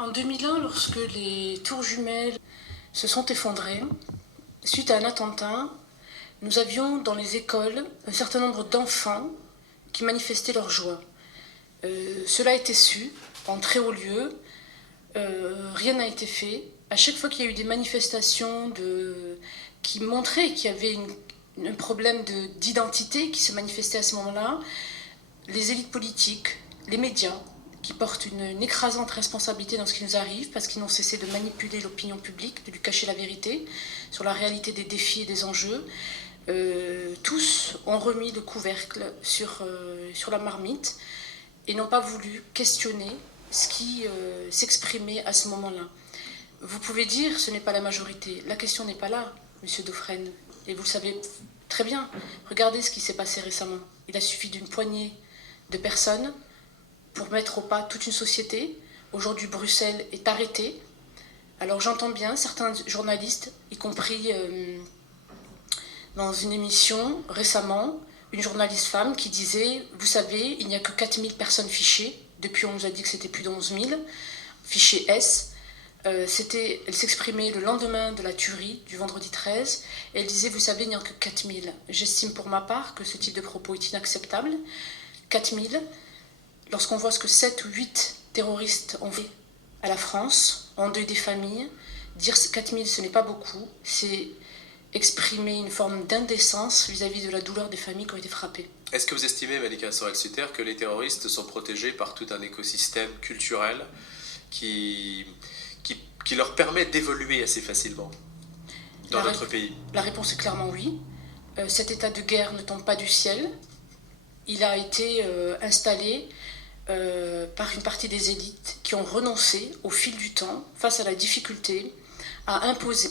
En 2001, lorsque les tours jumelles se sont effondrées, suite à un attentat, nous avions dans les écoles un certain nombre d'enfants qui manifestaient leur joie. Cela était su en très haut lieu, rien n'a été fait. À chaque fois qu'il y a eu des manifestations qui montraient qu'il y avait un problème d'identité qui se manifestait à ce moment-là, les élites politiques, les médias, qui portent une écrasante responsabilité dans ce qui nous arrive, parce qu'ils n'ont cessé de manipuler l'opinion publique, de lui cacher la vérité sur la réalité des défis et des enjeux. Tous ont remis le couvercle sur la marmite et n'ont pas voulu questionner ce qui s'exprimait à ce moment-là. Vous pouvez dire ce n'est pas la majorité. La question n'est pas là, Monsieur Dauphren, et vous le savez très bien. Regardez ce qui s'est passé récemment. Il a suffi d'une poignée de personnes pour mettre au pas toute une société. Aujourd'hui, Bruxelles est arrêtée. Alors j'entends bien certains journalistes, y compris dans une émission récemment, une journaliste femme qui disait « Vous savez, il n'y a que 4000 personnes fichées. Depuis, on nous a dit que c'était plus de 11 000. Fichés S. » Elle s'exprimait le lendemain de la tuerie du vendredi 13. Et elle disait « Vous savez, il n'y a que 4000. » J'estime pour ma part que ce type de propos est inacceptable. 4000. Lorsqu'on voit ce que 7 ou 8 terroristes ont fait à la France, en deuil des familles, dire 4000 ce n'est pas beaucoup, c'est exprimer une forme d'indécence vis-à-vis de la douleur des familles qui ont été frappées. Est-ce que vous estimez, Malika Sorel-Sutter, que les terroristes sont protégés par tout un écosystème culturel qui leur permet d'évoluer assez facilement dans notre pays? La réponse est clairement oui. Cet état de guerre ne tombe pas du ciel. Il a été installé par une partie des élites qui ont renoncé au fil du temps, face à la difficulté, à imposer,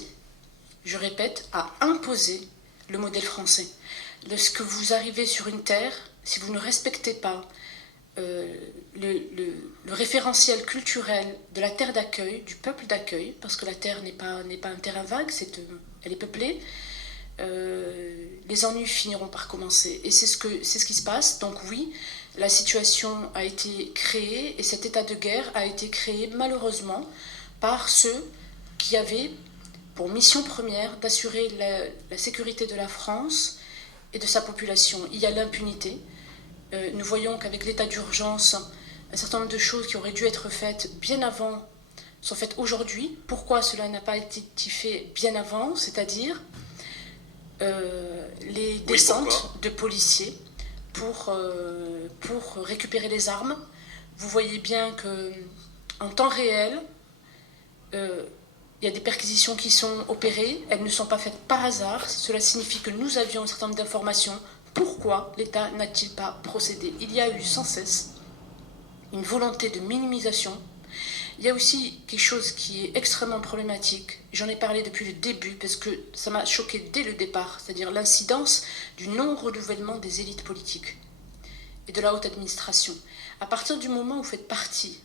je répète, à imposer le modèle français. Lorsque vous arrivez sur une terre, si vous ne respectez pas le référentiel culturel de la terre d'accueil, du peuple d'accueil, parce que la terre n'est pas un terrain vague, elle est peuplée, les ennuis finiront par commencer. Et c'est ce qui se passe. Donc oui, la situation a été créée, et cet état de guerre a été créé malheureusement par ceux qui avaient pour mission première d'assurer la sécurité de la France et de sa population. Il y a l'impunité. Nous voyons qu'avec l'état d'urgence, un certain nombre de choses qui auraient dû être faites bien avant sont faites aujourd'hui. Pourquoi cela n'a pas été fait bien avant? C'est-à-dire les descentes de policiers pour récupérer les armes. Vous voyez bien qu'en temps réel, il y a des perquisitions qui sont opérées, elles ne sont pas faites par hasard. Cela signifie que nous avions un certain nombre d'informations. Pourquoi l'État n'a-t-il pas procédé? Il y a eu sans cesse une volonté de minimisation. Il y a aussi quelque chose qui est extrêmement problématique. J'en ai parlé depuis le début parce que ça m'a choqué dès le départ, c'est-à-dire l'incidence du non-renouvellement des élites politiques et de la haute administration. À partir du moment où vous êtes partie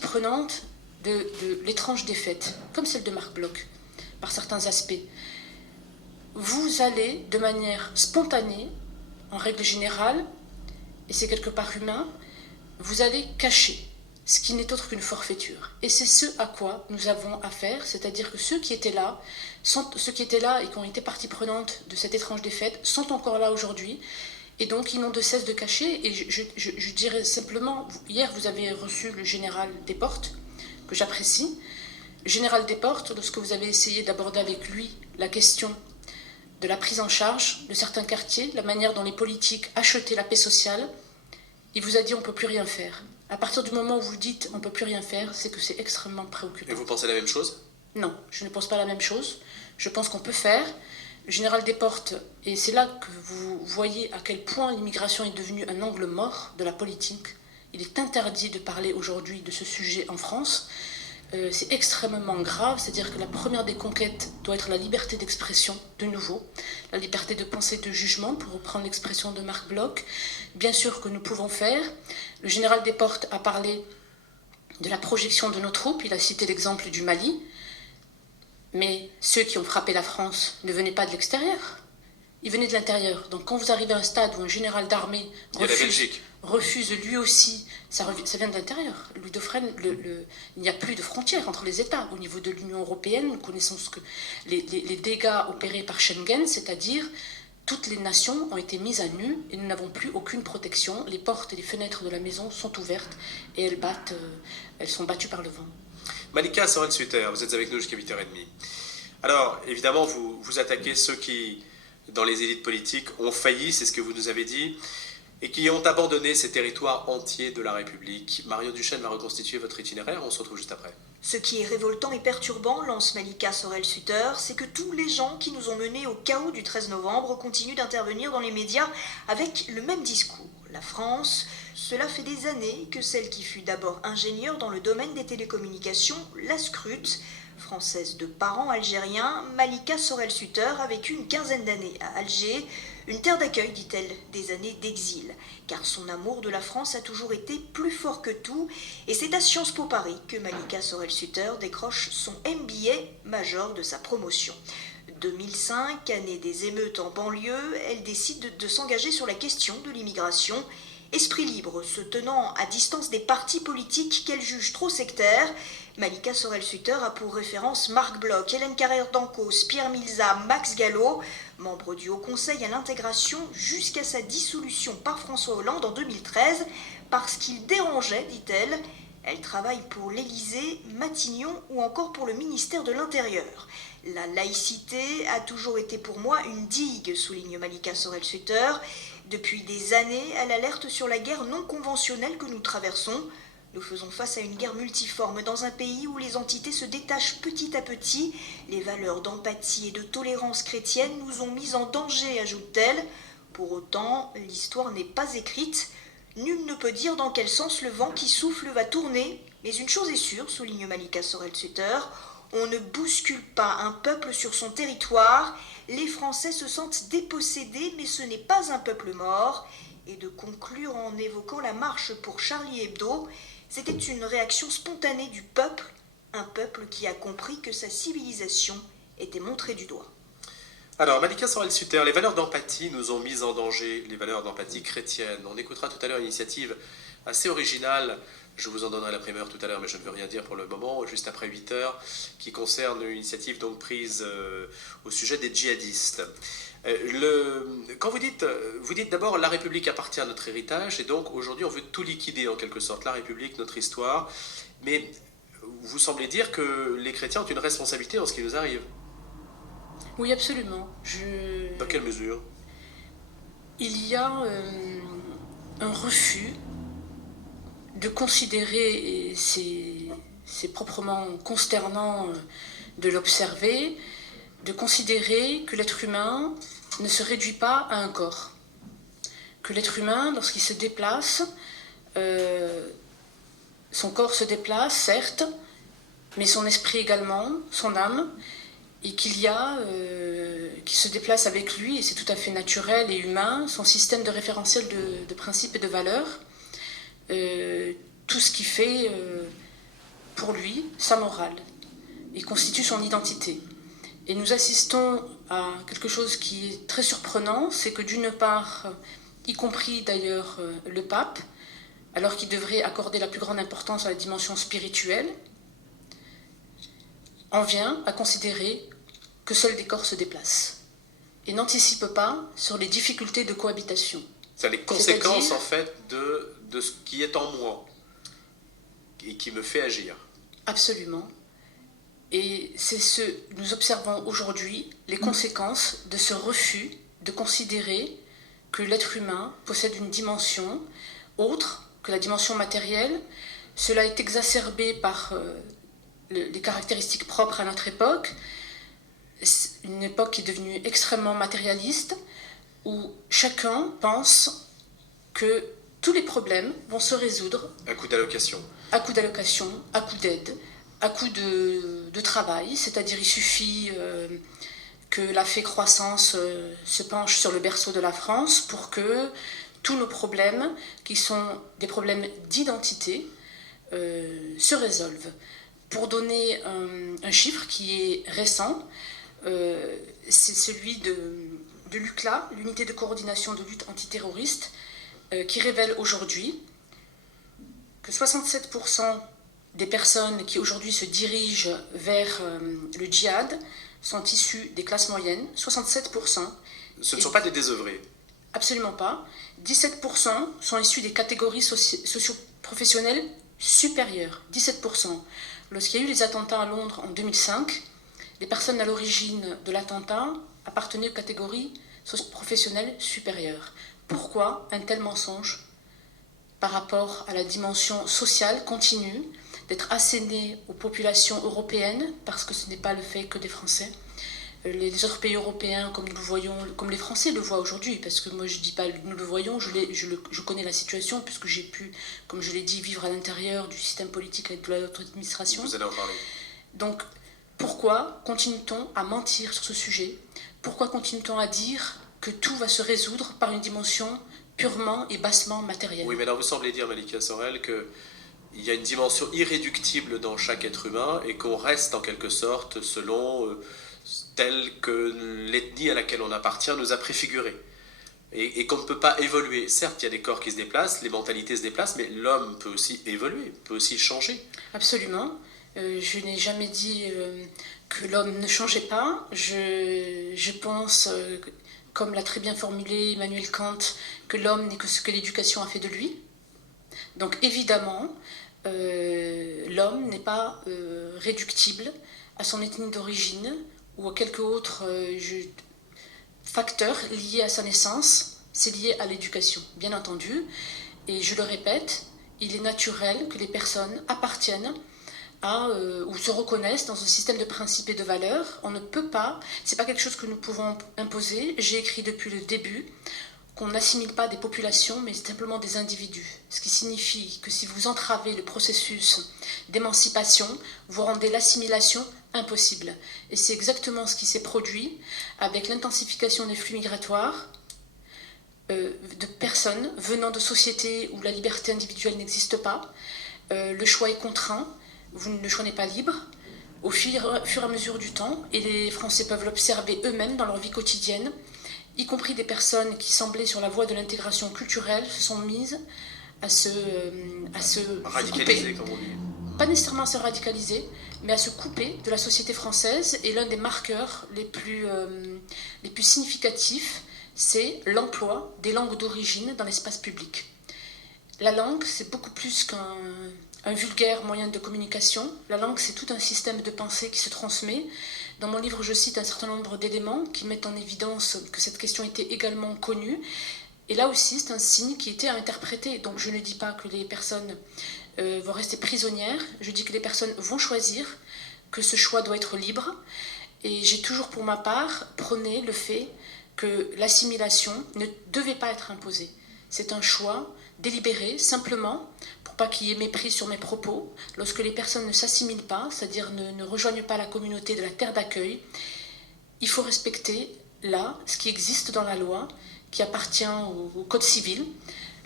prenante de l'étrange défaite, comme celle de Marc Bloch, par certains aspects, vous allez de manière spontanée, en règle générale, et c'est quelque part humain, vous allez cacher ce qui n'est autre qu'une forfaiture. Et c'est ce à quoi nous avons affaire, c'est-à-dire que ceux qui étaient là et qui ont été partie prenante de cette étrange défaite sont encore là aujourd'hui, et donc ils n'ont de cesse de cacher. Et je dirais simplement, hier vous avez reçu le général Desportes, que j'apprécie. Le général Desportes, lorsque vous avez essayé d'aborder avec lui la question de la prise en charge de certains quartiers, la manière dont les politiques achetaient la paix sociale, il vous a dit on ne peut plus rien faire. À partir du moment où vous dites on ne peut plus rien faire, c'est que c'est extrêmement préoccupant. Et vous pensez la même chose? Non, je ne pense pas la même chose. Je pense qu'on peut faire. Le général Desportes, et c'est là que vous voyez à quel point l'immigration est devenue un angle mort de la politique. Il est interdit de parler aujourd'hui de ce sujet en France. C'est extrêmement grave, c'est-à-dire que la première des conquêtes doit être la liberté d'expression, de nouveau, la liberté de pensée et de jugement, pour reprendre l'expression de Marc Bloch. Bien sûr que nous pouvons faire. Le général Desportes a parlé de la projection de nos troupes, il a cité l'exemple du Mali, mais ceux qui ont frappé la France ne venaient pas de l'extérieur. ils venaient de l'intérieur. Donc quand vous arrivez à un stade où un général d'armée refuse lui aussi, ça vient de l'intérieur. Louis Dauphren, il n'y a plus de frontières entre les États. Au niveau de l'Union européenne, nous connaissons les dégâts opérés par Schengen, c'est-à-dire toutes les nations ont été mises à nu et nous n'avons plus aucune protection. Les portes et les fenêtres de la maison sont ouvertes et elles sont battues par le vent. Malika Sorel-Sutter, vous êtes avec nous jusqu'à 8h30. Alors, évidemment, vous attaquez ceux qui, dans les élites politiques, ont failli, c'est ce que vous nous avez dit, et qui ont abandonné ces territoires entiers de la République. Marion Duchesne va reconstituer votre itinéraire, on se retrouve juste après. Ce qui est révoltant et perturbant, lance Malika Sorel-Sutter, c'est que tous les gens qui nous ont menés au chaos du 13 novembre continuent d'intervenir dans les médias avec le même discours. La France, cela fait des années que celle qui fut d'abord ingénieure dans le domaine des télécommunications la scrute. Française de parents algériens, Malika Sorel-Sutter a vécu une quinzaine d'années à Alger, une terre d'accueil, dit-elle, des années d'exil, car son amour de la France a toujours été plus fort que tout, et c'est à Sciences Po Paris que Malika Sorel-Sutter décroche son MBA major de sa promotion. 2005, année des émeutes en banlieue, elle décide de s'engager sur la question de l'immigration. Esprit libre, se tenant à distance des partis politiques qu'elle juge trop sectaires, Malika Sorel-Sutter a pour référence Marc Bloch, Hélène Carrère d'Ancos, Pierre Milza, Max Gallo, membre du Haut Conseil à l'intégration jusqu'à sa dissolution par François Hollande en 2013, parce qu'il dérangeait, dit-elle. Elle travaille pour l'Élysée, Matignon ou encore pour le ministère de l'Intérieur. La laïcité a toujours été pour moi une digue, souligne Malika Sorel-Sutter. Depuis des années, elle alerte sur la guerre non conventionnelle que nous traversons. Nous faisons face à une guerre multiforme dans un pays où les entités se détachent petit à petit. Les valeurs d'empathie et de tolérance chrétienne nous ont mis en danger, ajoute-t-elle. Pour autant, l'histoire n'est pas écrite. Nul ne peut dire dans quel sens le vent qui souffle va tourner. Mais une chose est sûre, souligne Malika Sorel-Sutter, on ne bouscule pas un peuple sur son territoire. Les Français se sentent dépossédés, mais ce n'est pas un peuple mort. Et de conclure en évoquant la marche pour Charlie Hebdo, c'était une réaction spontanée du peuple, un peuple qui a compris que sa civilisation était montrée du doigt. Alors, Malika Sorel-Sutter, les valeurs d'empathie nous ont mis en danger, les valeurs d'empathie chrétienne. On écoutera tout à l'heure une initiative assez originale, je vous en donnerai la primeur tout à l'heure, mais je ne veux rien dire pour le moment, juste après 8h, qui concerne une initiative donc prise au sujet des djihadistes. Quand vous dites d'abord la République appartient à notre héritage, et donc aujourd'hui on veut tout liquider en quelque sorte, la République, notre histoire, mais vous semblez dire que les chrétiens ont une responsabilité dans ce qui nous arrive. Oui, absolument. Dans quelle mesure ? Il y a un refus de considérer, et c'est proprement consternant de l'observer, de considérer que l'être humain ne se réduit pas à un corps. Que l'être humain, lorsqu'il se déplace, son corps se déplace, certes, mais son esprit également, son âme, et qu'il y a, qui se déplace avec lui, et c'est tout à fait naturel et humain, son système de référentiel de principes et de valeurs, tout ce qui fait pour lui sa morale, et constitue son identité. Et nous assistons à quelque chose qui est très surprenant, c'est que d'une part, y compris d'ailleurs le pape, alors qu'il devrait accorder la plus grande importance à la dimension spirituelle, en vient à considérer que seuls des corps se déplacent et n'anticipe pas sur les difficultés de cohabitation. C'est les conséquences en fait de ce qui est en moi et qui me fait agir. Absolument. Et nous observons aujourd'hui les conséquences de ce refus de considérer que l'être humain possède une dimension autre que la dimension matérielle. Cela est exacerbé par les caractéristiques propres à notre époque, une époque qui est devenue extrêmement matérialiste, où chacun pense que tous les problèmes vont se résoudre à coup d'allocation, à coup d'aide, à coup de travail, c'est-à-dire il suffit que la fée croissance se penche sur le berceau de la France pour que tous nos problèmes, qui sont des problèmes d'identité, se résolvent. Pour donner un chiffre qui est récent, c'est celui de l'UCLA, l'unité de coordination de lutte antiterroriste, qui révèle aujourd'hui que 67% des personnes qui aujourd'hui se dirigent vers le djihad sont issues des classes moyennes, 67%. Ce ne sont pas des désœuvrés. Absolument pas. 17% sont issus des catégories socio-professionnelles supérieures. 17%. Lorsqu'il y a eu les attentats à Londres en 2005, les personnes à l'origine de l'attentat appartenaient aux catégories socio-professionnelles supérieures. Pourquoi un tel mensonge par rapport à la dimension sociale continue d'être assénée aux populations européennes, parce que ce n'est pas le fait que des Français. Les autres pays européens, comme nous le voyons, comme les Français le voient aujourd'hui, parce que moi je ne dis pas nous le voyons, je connais la situation, puisque j'ai pu, comme je l'ai dit, vivre à l'intérieur du système politique et de notre administration. Vous allez en parler. Donc, pourquoi continue-t-on à mentir sur ce sujet? Pourquoi continue-t-on à dire que tout va se résoudre par une dimension purement et bassement matérielle? Oui, mais là vous semblez dire, Malika Sorel, qu'il y a une dimension irréductible dans chaque être humain et qu'on reste en quelque sorte selon tel que l'ethnie à laquelle on appartient nous a préfiguré. Et qu'on ne peut pas évoluer. Certes, il y a des corps qui se déplacent, les mentalités se déplacent, mais l'homme peut aussi évoluer, peut aussi changer. Absolument. Je n'ai jamais dit que l'homme ne changeait pas. Je pense, comme l'a très bien formulé Emmanuel Kant, que l'homme n'est que ce que l'éducation a fait de lui. Donc évidemment, l'homme n'est pas réductible à son ethnie d'origine ou à quelque autre facteur lié à sa naissance. C'est lié à l'éducation, bien entendu. Et je le répète, il est naturel que les personnes appartiennent ou se reconnaissent dans un système de principes et de valeurs. On ne peut pas, c'est pas quelque chose que nous pouvons imposer. J'ai écrit depuis le début qu'on n'assimile pas des populations, mais simplement des individus. Ce qui signifie que si vous entravez le processus d'émancipation, vous rendez l'assimilation impossible. Et c'est exactement ce qui s'est produit avec l'intensification des flux migratoires de personnes venant de sociétés où la liberté individuelle n'existe pas. Le choix est contraint, le choix n'est pas libre. Au fur et à mesure du temps, et les Français peuvent l'observer eux-mêmes dans leur vie quotidienne, y compris des personnes qui semblaient sur la voie de l'intégration culturelle, se sont mises à se radicaliser, couper. Comme on dit. Pas nécessairement à se radicaliser, mais à se couper de la société française. Et l'un des marqueurs les plus significatifs, c'est l'emploi des langues d'origine dans l'espace public. La langue, c'est beaucoup plus qu'un vulgaire moyen de communication. La langue, c'est tout un système de pensée qui se transmet. Dans mon livre, je cite un certain nombre d'éléments qui mettent en évidence que cette question était également connue. Et là aussi, c'est un signe qui était à interpréter. Donc je ne dis pas que les personnes vont rester prisonnières. Je dis que les personnes vont choisir, que ce choix doit être libre. Et j'ai toujours, pour ma part, prôné le fait que l'assimilation ne devait pas être imposée. C'est un choix délibéré, simplement, pour pas qu'il y ait mépris sur mes propos. Lorsque les personnes ne s'assimilent pas, c'est-à-dire ne rejoignent pas la communauté de la terre d'accueil, il faut respecter là ce qui existe dans la loi, qui appartient au code civil.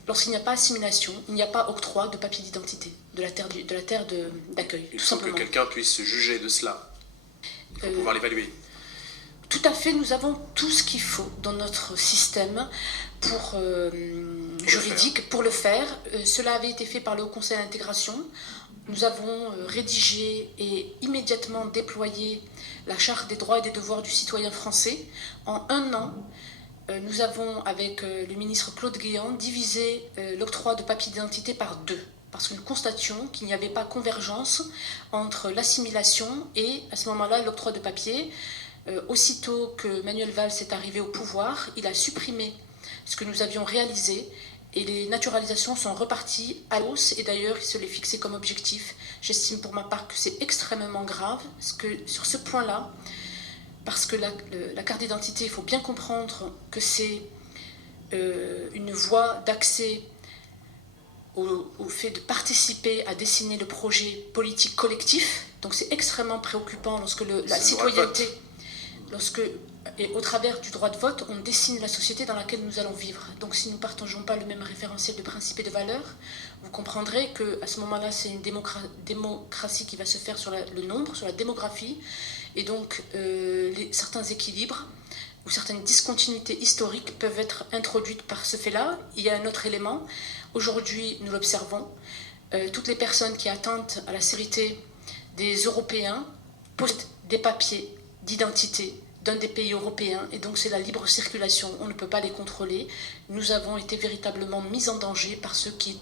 Lorsqu'il n'y a pas assimilation, il n'y a pas octroi de papier d'identité de la terre d'accueil. Il faut que quelqu'un puisse se juger de cela. Il faut pouvoir l'évaluer. Tout à fait, nous avons tout ce qu'il faut dans notre système juridique pour le faire. Cela avait été fait par le Haut Conseil d'intégration. Nous avons rédigé et immédiatement déployé la Charte des droits et des devoirs du citoyen français. En un an, nous avons, avec le ministre Claude Guéant, divisé l'octroi de papier d'identité par 2. Parce que nous constations qu'il n'y avait pas convergence entre l'assimilation et, à ce moment-là, l'octroi de papier. Aussitôt que Manuel Valls est arrivé au pouvoir, il a supprimé ce que nous avions réalisé et les naturalisations sont reparties à hausse et d'ailleurs il se les fixait comme objectif. J'estime pour ma part que c'est extrêmement grave parce que sur ce point-là, parce que la carte d'identité, il faut bien comprendre que c'est une voie d'accès au fait de participer à dessiner le projet politique collectif. Donc c'est extrêmement préoccupant lorsque la citoyenneté... Et au travers du droit de vote, on dessine la société dans laquelle nous allons vivre. Donc si nous ne partageons pas le même référentiel de principes et de valeurs, vous comprendrez qu'à ce moment-là, c'est une démocratie qui va se faire sur le nombre, sur la démographie. Et donc certains équilibres où certaines discontinuités historiques peuvent être introduites par ce fait-là. Il y a un autre élément. Aujourd'hui, nous l'observons. Toutes les personnes qui atteintent à la sécurité des Européens possèdent des papiers d'identité d'un des pays européens, et donc c'est la libre circulation, on ne peut pas les contrôler. Nous avons été véritablement mis en danger par ceux qui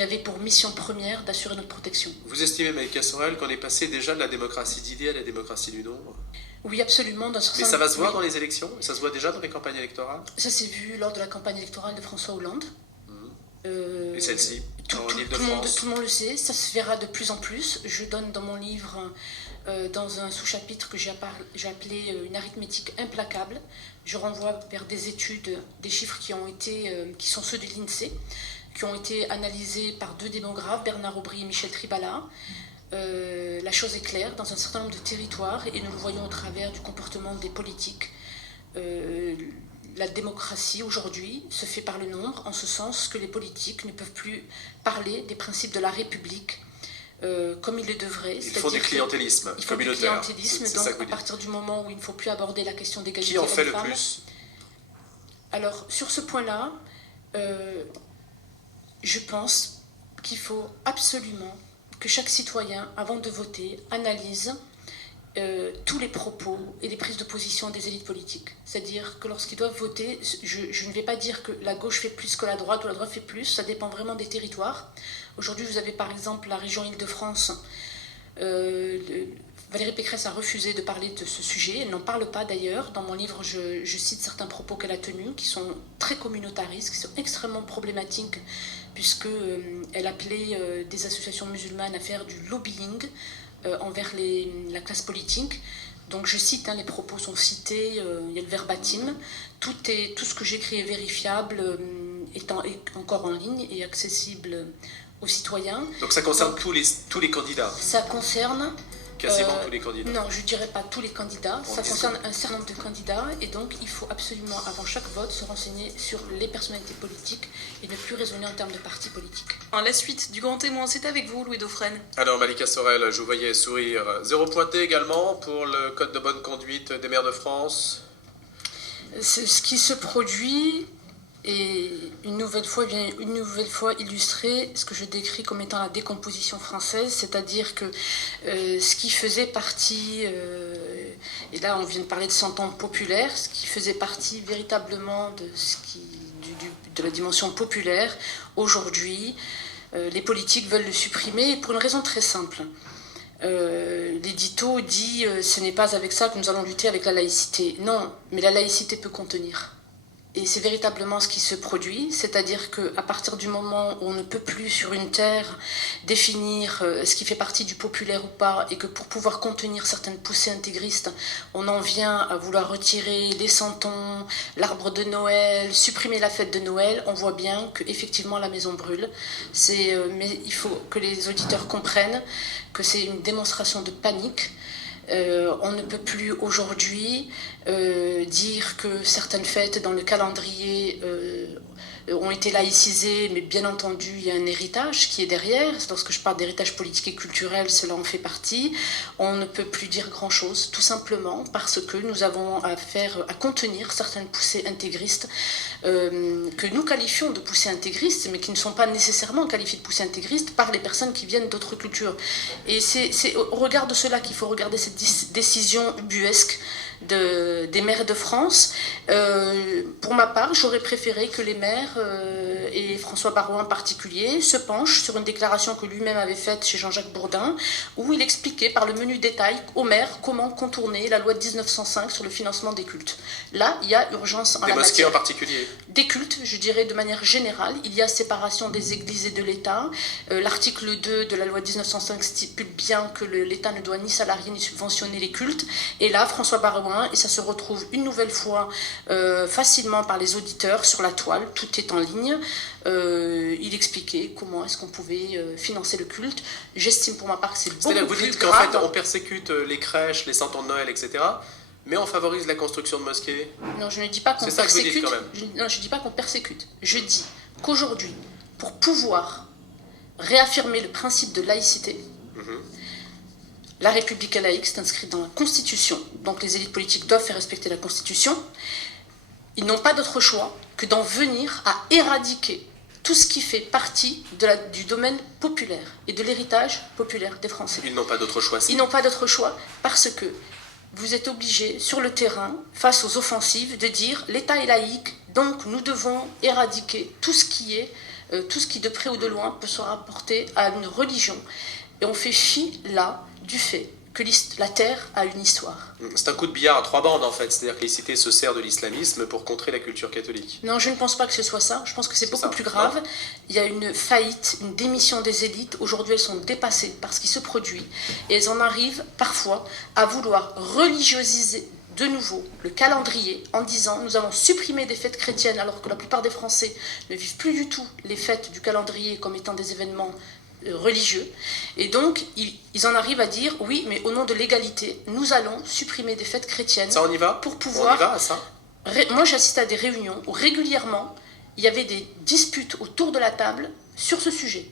avaient pour mission première d'assurer notre protection. Vous estimez, Malika Sorel, qu'on est passé déjà de la démocratie d'idées à la démocratie du nombre? Oui, absolument. Mais ça va se voir dans les élections? Ça se voit déjà dans les campagnes électorales? Ça s'est vu lors de la campagne électorale de François Hollande. Et celle-ci, en Ile-de-France? Tout le monde le sait, ça se verra de plus en plus. Je donne dans mon livre, dans un sous-chapitre que j'ai appelé une arithmétique implacable. Je renvoie vers des études, des chiffres qui sont ceux de l'INSEE, qui ont été analysés par 2 démographes, Bernard Aubry et Michel Tribala. La chose est claire, dans un certain nombre de territoires, et nous le voyons au travers du comportement des politiques, la démocratie aujourd'hui se fait par le nombre, en ce sens que les politiques ne peuvent plus parler des principes de la République comme ils le devraient. Ils font du clientélisme communautaire. Il faut du clientélisme, donc à partir du moment où il ne faut plus aborder la question d'égalité Qui en fait des le femmes. plus? Alors, sur ce point-là, je pense qu'il faut absolument que chaque citoyen, avant de voter, analyse tous les propos et les prises de position des élites politiques. C'est-à-dire que lorsqu'ils doivent voter, je ne vais pas dire que la gauche fait plus que la droite ou la droite fait plus, ça dépend vraiment des territoires. Aujourd'hui, vous avez par exemple la région Île-de-France. Valérie Pécresse a refusé de parler de ce sujet, elle n'en parle pas d'ailleurs. Dans mon livre, je cite certains propos qu'elle a tenus, qui sont très communautaristes, qui sont extrêmement problématiques, puisqu'elle appelait des associations musulmanes à faire du lobbying envers la classe politique. Donc je cite, les propos sont cités, il y a le verbatim. Tout ce que j'écris est vérifiable, est encore en ligne et accessible aux citoyens. Donc ça concerne tous les candidats? Ça concerne... Quasiment tous les candidats? Non, je ne dirais pas tous les candidats. Ça concerne un certain nombre de candidats, et donc il faut absolument, avant chaque vote, se renseigner sur les personnalités politiques et ne plus raisonner en termes de partis politiques. La suite du Grand Témoin, c'est avec vous, Louis Dauphren. Alors, Malika Sorel, je vous voyais sourire. 0 pointé également pour le code de bonne conduite des maires de France? Ce qui se produit est une nouvelle fois illustrer ce que je décris comme étant la décomposition française, c'est-à-dire que ce qui faisait partie, et là on vient de parler de Entente populaire, ce qui faisait partie véritablement de la dimension populaire, aujourd'hui, les politiques veulent le supprimer pour une raison très simple. L'édito dit ce n'est pas avec ça que nous allons lutter avec la laïcité. Non, mais la laïcité peut contenir. Et c'est véritablement ce qui se produit, c'est-à-dire qu'à partir du moment où on ne peut plus sur une terre définir ce qui fait partie du populaire ou pas, et que pour pouvoir contenir certaines poussées intégristes, on en vient à vouloir retirer les santons, l'arbre de Noël, supprimer la fête de Noël, on voit bien qu'effectivement la maison brûle. Mais il faut que les auditeurs comprennent que c'est une démonstration de panique. On ne peut plus aujourd'hui dire que certaines fêtes dans le calendrier ont été laïcisées, mais bien entendu il y a un héritage qui est derrière. Lorsque je parle d'héritage politique et culturel, cela en fait partie. On ne peut plus dire grand-chose, tout simplement parce que nous avons à contenir certaines poussées intégristes que nous qualifions de poussées intégristes, mais qui ne sont pas nécessairement qualifiées de poussées intégristes par les personnes qui viennent d'autres cultures. Et c'est au regard de cela qu'il faut regarder cette décision ubuesque des maires de France. Pour ma part, j'aurais préféré que les maires, et François Baroin en particulier, se penchent sur une déclaration que lui-même avait faite chez Jean-Jacques Bourdin, où il expliquait par le menu détail aux maires comment contourner la loi de 1905 sur le financement des cultes. Là, il y a urgence en la matière. Des mosquées en particulier? Des cultes, je dirais de manière générale. Il y a séparation des églises et de l'État. L'article 2 de la loi de 1905 stipule bien que l'État ne doit ni salarier ni subventionner les cultes. Et là, François Baroin, et ça se retrouve une nouvelle fois facilement par les auditeurs sur la toile, tout est en ligne, il expliquait comment est-ce qu'on pouvait financer le culte. J'estime pour ma part que c'est beaucoup plus grave. Vous dites qu'en fait on persécute les crèches, les santons de Noël, etc., mais on favorise la construction de mosquées? Non, je ne dis pas qu'on persécute. C'est ça que vous dites quand même. Non, je ne dis pas qu'on persécute. Je dis qu'aujourd'hui, pour pouvoir réaffirmer le principe de laïcité, La République est laïque, c'est inscrit dans la Constitution, donc les élites politiques doivent faire respecter la Constitution. Ils n'ont pas d'autre choix que d'en venir à éradiquer tout ce qui fait partie du domaine populaire et de l'héritage populaire des Français. Ils n'ont pas d'autre choix. Ils n'ont pas d'autre choix parce que vous êtes obligés, sur le terrain, face aux offensives, de dire l'État est laïque, donc nous devons éradiquer tout ce qui de près ou de loin peut se rapporter à une religion. Et on fait fi là du fait que la terre a une histoire. C'est un coup de billard à trois bandes en fait, c'est-à-dire que les cités se servent de l'islamisme pour contrer la culture catholique. Non, je ne pense pas que ce soit ça, je pense que c'est beaucoup plus grave. Non. Il y a une faillite, une démission des élites, aujourd'hui elles sont dépassées par ce qui se produit, et elles en arrivent parfois à vouloir religiosiser de nouveau le calendrier en disant nous allons supprimer des fêtes chrétiennes alors que la plupart des Français ne vivent plus du tout les fêtes du calendrier comme étant des événements religieux, et donc ils en arrivent à dire oui, mais au nom de l'égalité nous allons supprimer des fêtes chrétiennes. Ça, on y va pour pouvoir. On y va à ça. Moi j'assiste à des réunions où régulièrement il y avait des disputes autour de la table sur ce sujet.